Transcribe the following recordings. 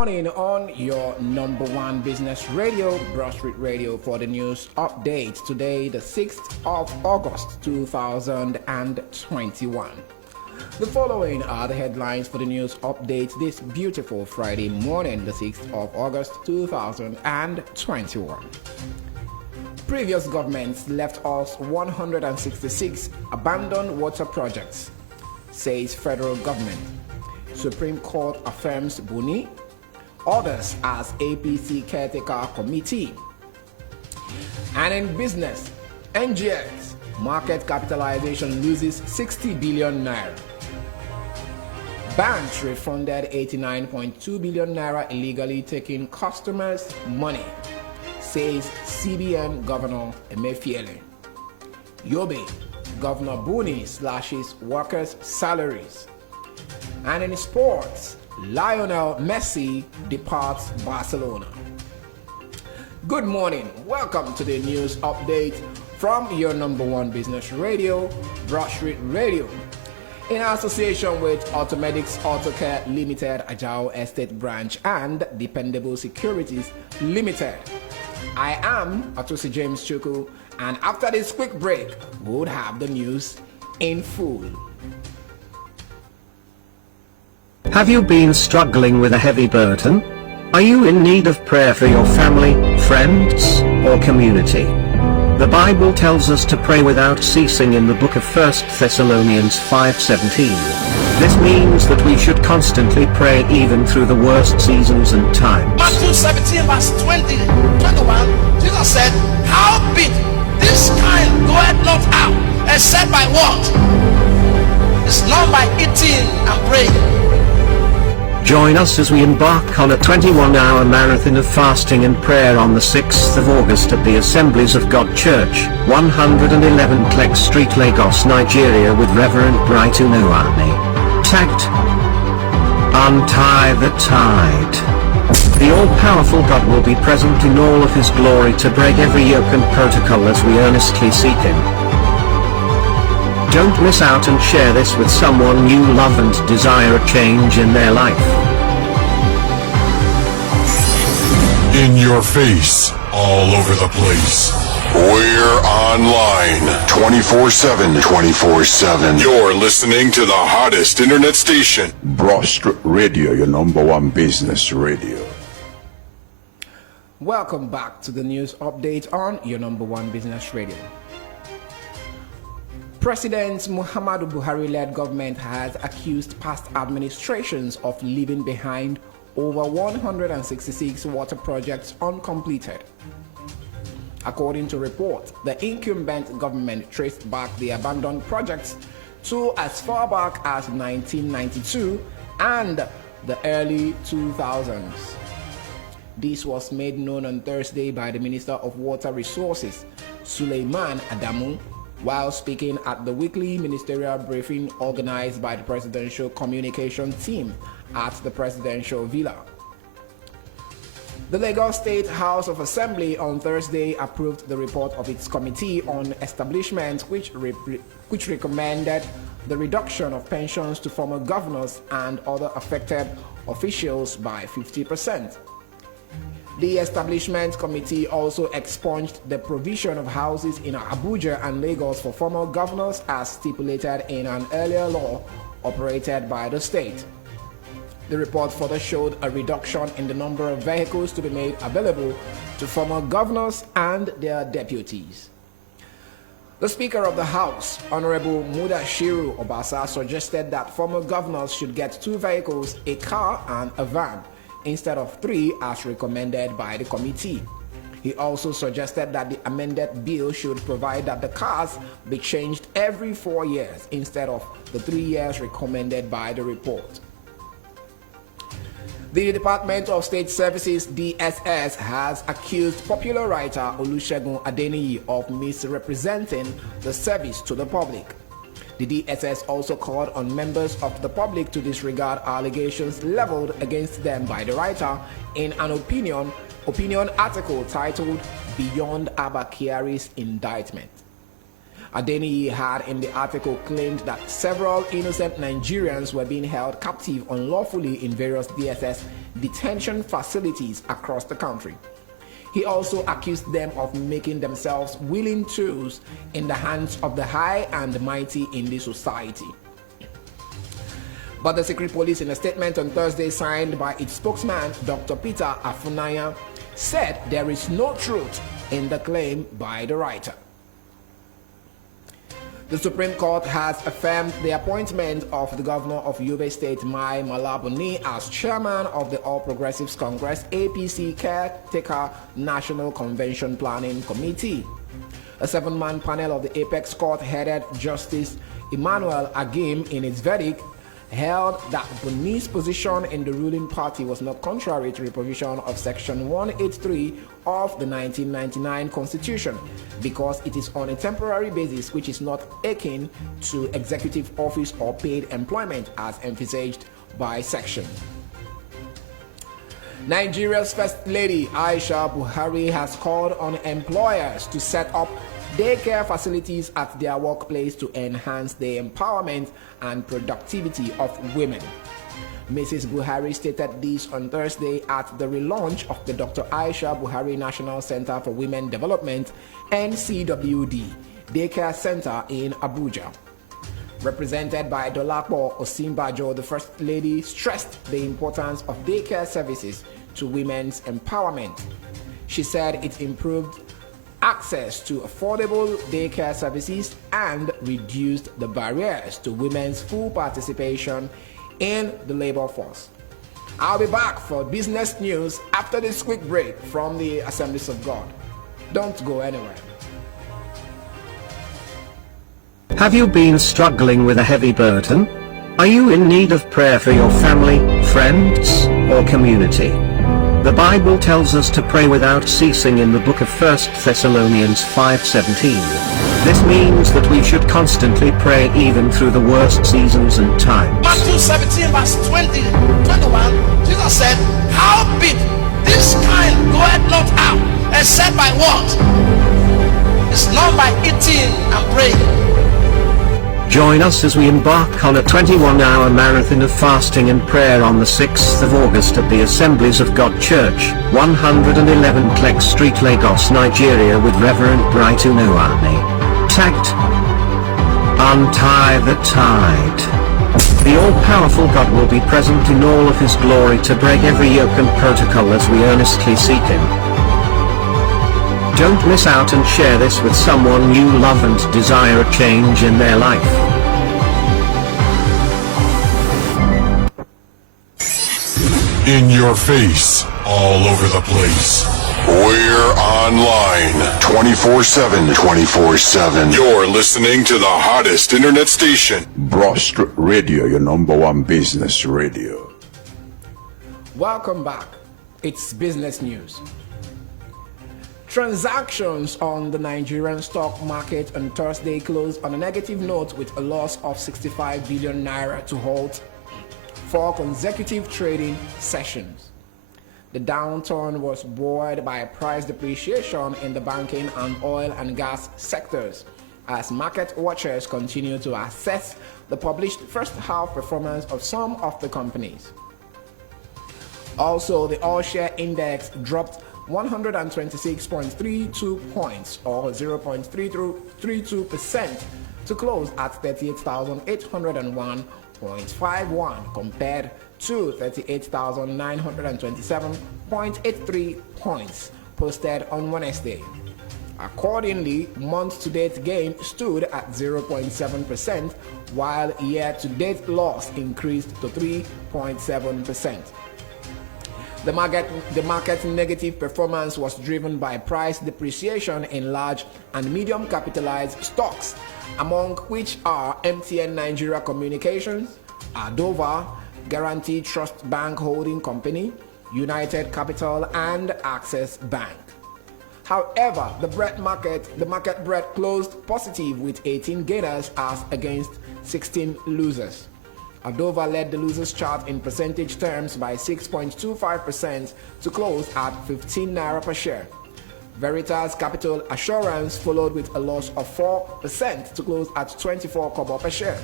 morning on your number one business radio, Broadstreet Radio, for the news update. Today, the 6th of August, 2021. The following are the headlines for the news update this beautiful Friday morning, the 6th of August, 2021. Previous governments left us 166 abandoned water projects, says federal government. Supreme Court affirms Buni, orders as APC caretaker committee. And in business, NGX market capitalization loses 60 billion naira. Banks refunded 89.2 billion naira illegally taking customers' money, says CBN Governor Emefiele. Yobe, Governor Buni slashes workers' salaries. And in sports, Lionel Messi departs Barcelona. Good morning. Welcome to the news update from your number one business radio, Broadstreet Radio, in association with Automedics Autocare Limited, Ajao Estate Branch, and Dependable Securities Limited. I am Atusi James Chuku, and after this quick break, we would have the news in full. Have you been struggling with a heavy burden? Are you in need of prayer for your family, friends, or community? The Bible tells us to pray without ceasing in the book of 1 Thessalonians 5:17. This means that we should constantly pray even through the worst seasons and times. Matthew 17 verse 21, Jesus said, "Howbeit this kind goeth not out, except by what? It's not by eating and praying." Join us as we embark on a 21-hour marathon of fasting and prayer on the 6th of August at the Assemblies of God Church, 111 Clegg Street, Lagos, Nigeria, with Reverend Bright Unuani. Tagged, Untie the Tide. The all-powerful God will be present in all of His glory to break every yoke and protocol as we earnestly seek Him. Don't miss out and share this with someone you love and desire a change in their life. In your face, all over the place. We're online 24/7. 24/7. You're listening to the hottest internet station. Broadstreet Radio, your number one business radio. Welcome back to the news update on your number one business radio. President Muhammadu Buhari-led government has accused past administrations of leaving behind over 166 water projects uncompleted. According to reports, the incumbent government traced back the abandoned projects to as far back as 1992 and the early 2000s. This was made known on Thursday by the Minister of Water Resources, Suleiman Adamu, while speaking at the weekly ministerial briefing organized by the Presidential Communication Team at the Presidential Villa. The Lagos State House of Assembly on Thursday approved the report of its Committee on Establishment, which recommended the reduction of pensions to former governors and other affected officials by 50%. The Establishment Committee also expunged the provision of houses in Abuja and Lagos for former governors as stipulated in an earlier law operated by the state. The report further showed a reduction in the number of vehicles to be made available to former governors and their deputies. The Speaker of the House, Honorable Mudashiru Obasa, suggested that former governors should get 2 vehicles, a car and a van, instead of 3 as recommended by the committee. He also suggested that the amended bill should provide that the cars be changed every 4 years instead of the 3 years recommended by the report. The Department of State Services, DSS, has accused popular writer Olusegun Adeniyi of misrepresenting the service to the public. The DSS also called on members of the public to disregard allegations leveled against them by the writer in an opinion article titled Beyond Abba Kyari's Indictment. Adeniyi had in the article claimed that several innocent Nigerians were being held captive unlawfully in various DSS detention facilities across the country. He also accused them of making themselves willing tools in the hands of the high and mighty in the society. But the secret police, in a statement on Thursday signed by its spokesman, Dr. Peter Afunaya, said there is no truth in the claim by the writer. The Supreme Court has affirmed the appointment of the governor of Yobe State, Mai Mala Buni, as chairman of the All Progressives Congress APC Caretaker National Convention Planning Committee. A 7-man panel of the Apex Court, headed Justice Emmanuel Agim, in its verdict held that Buni's position in the ruling party was not contrary to the provision of Section 183 of the 1999 Constitution, because it is on a temporary basis which is not akin to executive office or paid employment as envisaged by section. Nigeria's First Lady Aisha Buhari has called on employers to set up daycare facilities at their workplace to enhance the empowerment and productivity of women. Mrs. Buhari stated this on Thursday at the relaunch of the Dr. Aisha Buhari National Center for Women Development (NCWD) Daycare Center in Abuja. Represented by Dolapo Osinbajo, the First Lady stressed the importance of daycare services to women's empowerment. She said it improved access to affordable daycare services and reduced the barriers to women's full participation in the labor force. I'll be back for business news after this quick break from the Assemblies of God. Don't go anywhere. Have you been struggling with a heavy burden? Are you in need of prayer for your family, friends, or community? The Bible tells us to pray without ceasing in the book of 1 Thessalonians 5:17. This means that we should constantly pray even through the worst seasons and times. Matthew 17 verse 21, Jesus said, howbeit this kind goeth not out, except by what? It's not by eating and praying. Join us as we embark on a 21-hour marathon of fasting and prayer on the 6th of August at the Assemblies of God Church, 111 Clegg Street, Lagos, Nigeria, with Reverend Bright Unoani. Tagged, Untie the Tide. The all-powerful God will be present in all of His glory to break every yoke and protocol as we earnestly seek Him. Don't miss out and share this with someone you love and desire a change in their life. In your face, all over the place. We're online 24/7. 24/7. You're listening to the hottest internet station. Broadstreet Radio, your #1 business radio. Welcome back. It's business news. Transactions on the Nigerian stock market on Thursday closed on a negative note, with a loss of 65 billion naira to halt 4 consecutive trading sessions. The downturn was buoyed by price depreciation in the banking and oil and gas sectors, as market watchers continue to assess the published first half performance of some of the companies. Also, the all-share index dropped 126.32 points, or 0.32%, to close at 38,801.51 compared to 38,927.83 points posted on Wednesday. Accordingly, month-to-date gain stood at 0.7%, while year-to-date loss increased to 3.7%. The market's negative performance was driven by price depreciation in large and medium capitalized stocks, among which are MTN Nigeria Communications, Adova, Guaranty Trust Bank Holding Company, United Capital, and Access Bank. However, the market breadth closed positive with 18 gainers as against 16 losers. Adova led the losers chart in percentage terms by 6.25% to close at 15 naira per share. Veritas Capital Assurance followed with a loss of 4% to close at 24 kobo per share.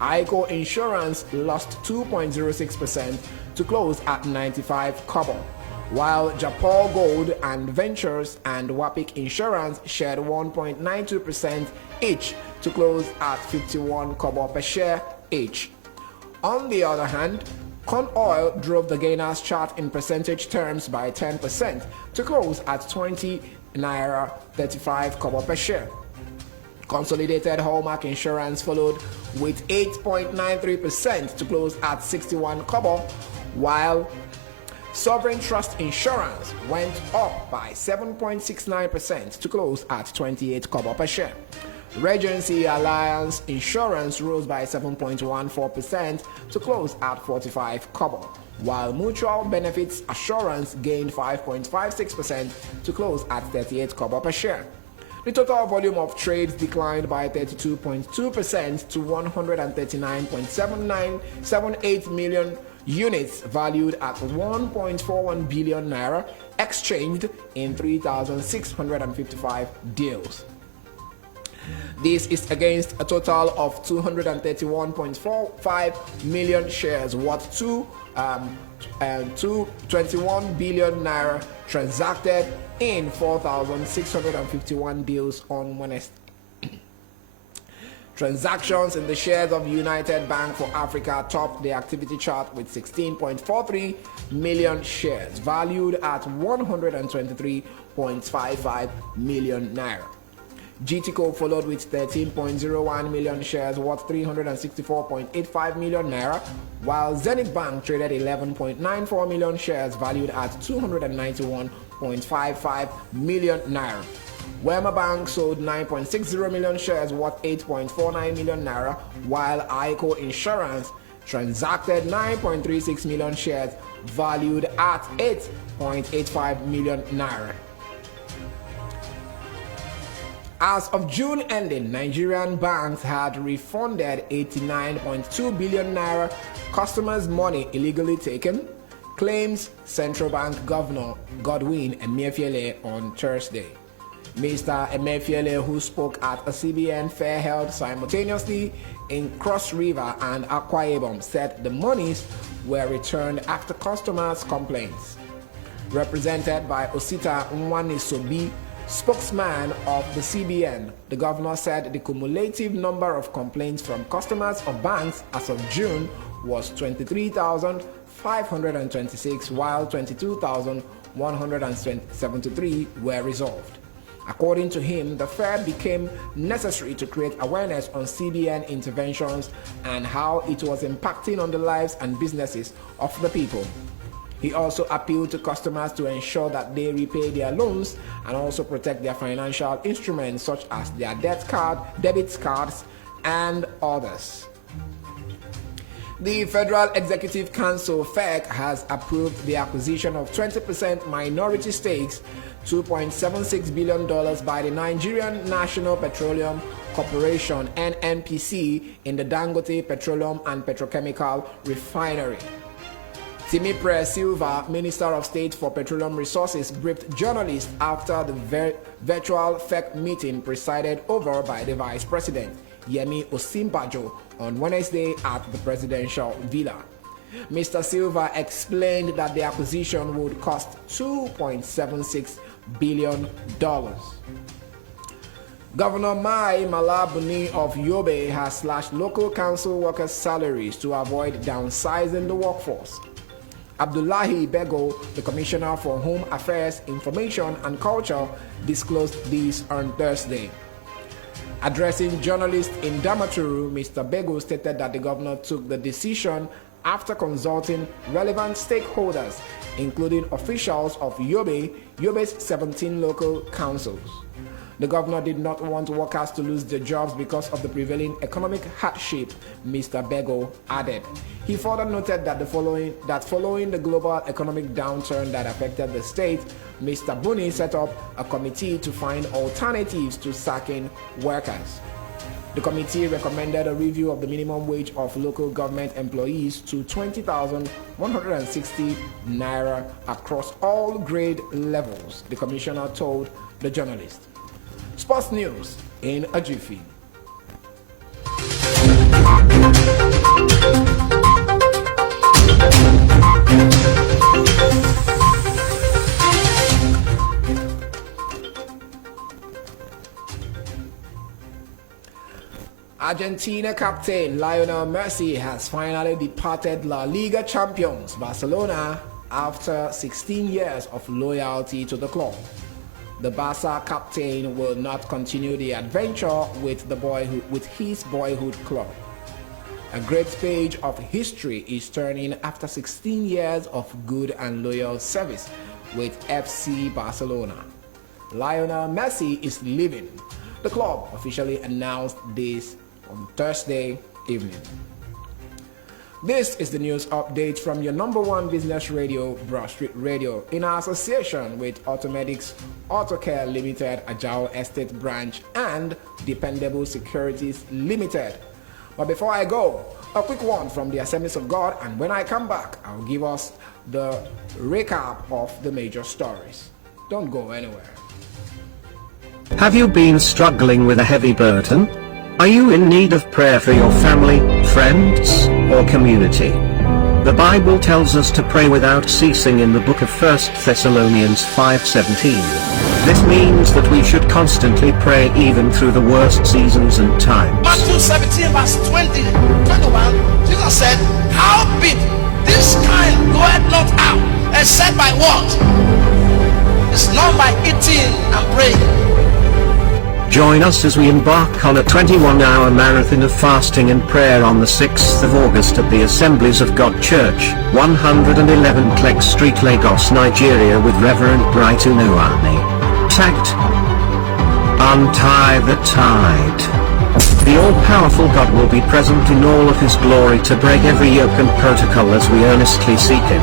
ICO Insurance lost 2.06% to close at 95 kobo, while Japol Gold and Ventures and Wapik Insurance shared 1.92% each to close at 51 kobo per share each. On the other hand, corn oil drove the gainers chart in percentage terms by 10% to close at 20 naira 35 kobo per share. Consolidated Hallmark Insurance followed with 8.93% to close at 61 kobo, while Sovereign Trust Insurance went up by 7.69% to close at 28 kobo per share. Regency Alliance Insurance rose by 7.14% to close at 45 kobo, while Mutual Benefits Assurance gained 5.56% to close at 38 kobo per share. The total volume of trades declined by 32.2% to 139.7978 million units valued at 1.41 billion naira, exchanged in 3,655 deals. This is against a total of 231.45 million shares worth 221 billion naira transacted in 4,651 deals on Wednesday. Transactions in the shares of United Bank for Africa topped the activity chart with 16.43 million shares valued at 123.55 million naira. GTCO followed with 13.01 million shares worth 364.85 million naira, while Zenith Bank traded 11.94 million shares valued at 291.55 million naira. Wema Bank sold 9.60 million shares worth 8.49 million naira, while ICO Insurance transacted 9.36 million shares valued at 8.85 million naira. As of June ending, Nigerian banks had refunded 89.2 billion naira customers' money illegally taken, claims Central Bank Governor Godwin Emefiele on Thursday. Mr. Emefiele, who spoke at a CBN fair held simultaneously in Cross River and Akwa Ibom, said the monies were returned after customers' complaints. Represented by Osita Nwanisobi, spokesman of the CBN, the governor said the cumulative number of complaints from customers of banks as of June was 23,526, while 22,173 were resolved. According to him, the fair became necessary to create awareness on CBN interventions and how it was impacting on the lives and businesses of the people. He also appealed to customers to ensure that they repay their loans and also protect their financial instruments such as their debit cards, and others. The Federal Executive Council (FEC) has approved the acquisition of 20% minority stakes, $2.76 billion by the Nigerian National Petroleum Corporation (NNPC) in the Dangote Petroleum and Petrochemical Refinery. Timipre Silva, Minister of State for Petroleum Resources, briefed journalists after the virtual FEC meeting presided over by the Vice President, Yemi Osinbajo, on Wednesday at the presidential villa. Mr. Silva explained that the acquisition would cost $2.76 billion. Governor Mai Malabuni of Yobe has slashed local council workers' salaries to avoid downsizing the workforce. Abdullahi Bego, the Commissioner for Home Affairs, Information and Culture, disclosed this on Thursday. Addressing journalists in Damaturu, Mr. Bego stated that the governor took the decision after consulting relevant stakeholders, including officials of Yobe's 17 local councils. The governor did not want workers to lose their jobs because of the prevailing economic hardship, Mr. Bego added. He further noted that following the global economic downturn that affected the state, Mr. Buni set up a committee to find alternatives to sacking workers. The committee recommended a review of the minimum wage of local government employees to 20,160 naira across all grade levels, the commissioner told the journalist. Sports news in a jiffy. Argentina captain Lionel Messi has finally departed La Liga champions Barcelona after 16 years of loyalty to the club. The Barca captain will not continue the adventure with his boyhood club. A great page of history is turning after 16 years of good and loyal service with FC Barcelona. Lionel Messi is leaving. The club officially announced this on Thursday evening. This is the news update from your number one business radio, Broadstreet Radio, in association with Automedics Autocare Limited, Agile Estate Branch, and Dependable Securities Limited. But before I go, a quick one from the Assemblies of God, and when I come back, I'll give us the recap of the major stories. Don't go anywhere. Have you been struggling with a heavy burden? Are you in need of prayer for your family, friends, or community? The Bible tells us to pray without ceasing in the book of 1 Thessalonians 5:17. This means that we should constantly pray even through the worst seasons and times. Matthew 17 verse 20, 21, Jesus said, howbeit this kind goeth not out, except by what? It's not by eating and praying. Join us as we embark on a 21-hour marathon of fasting and prayer on the 6th of August at the Assemblies of God Church, 111 Clegg Street, Lagos, Nigeria, with Reverend Bright Unuani. Tagged, Untie the Tide. The all-powerful God will be present in all of His glory to break every yoke and protocol as we earnestly seek Him.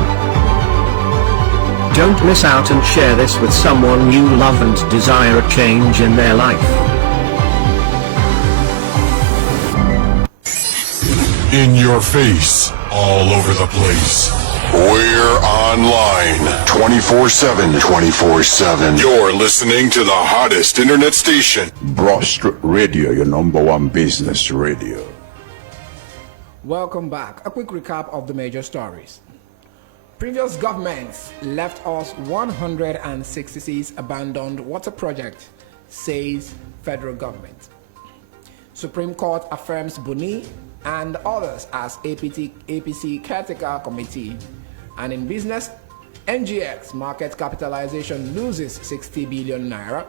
Don't miss out and share this with someone you love and desire a change in their life. In your face, all over the place. We're online 24/7. 24/7. You're listening to the hottest internet station. Broadstreet Radio, your number one business radio. Welcome back. A quick recap of the major stories. Previous governments left us 166 abandoned water projects, says federal government. Supreme Court affirms Buni and others as APC caretaker committee. And in business, NGX market capitalization loses 60 billion naira.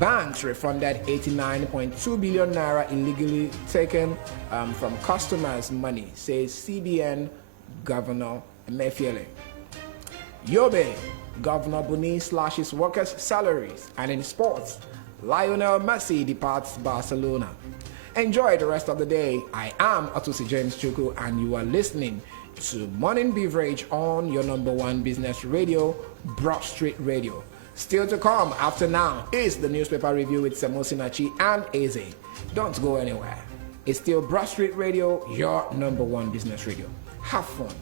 Banks refunded 89.2 billion naira illegally taken from customers' money, says CBN Governor Emefiele. Yobe, Governor Buni slashes workers' salaries. And in sports, Lionel Messi departs Barcelona. Enjoy the rest of the day. I am Atusi James Chuku, and you are listening to Morning Beverage on your number one business radio, Broadstreet Radio. Still to come after now is the newspaper review with Samosinachi and Eze. Don't go anywhere. It's still Broadstreet Radio, your number one business radio. Have fun.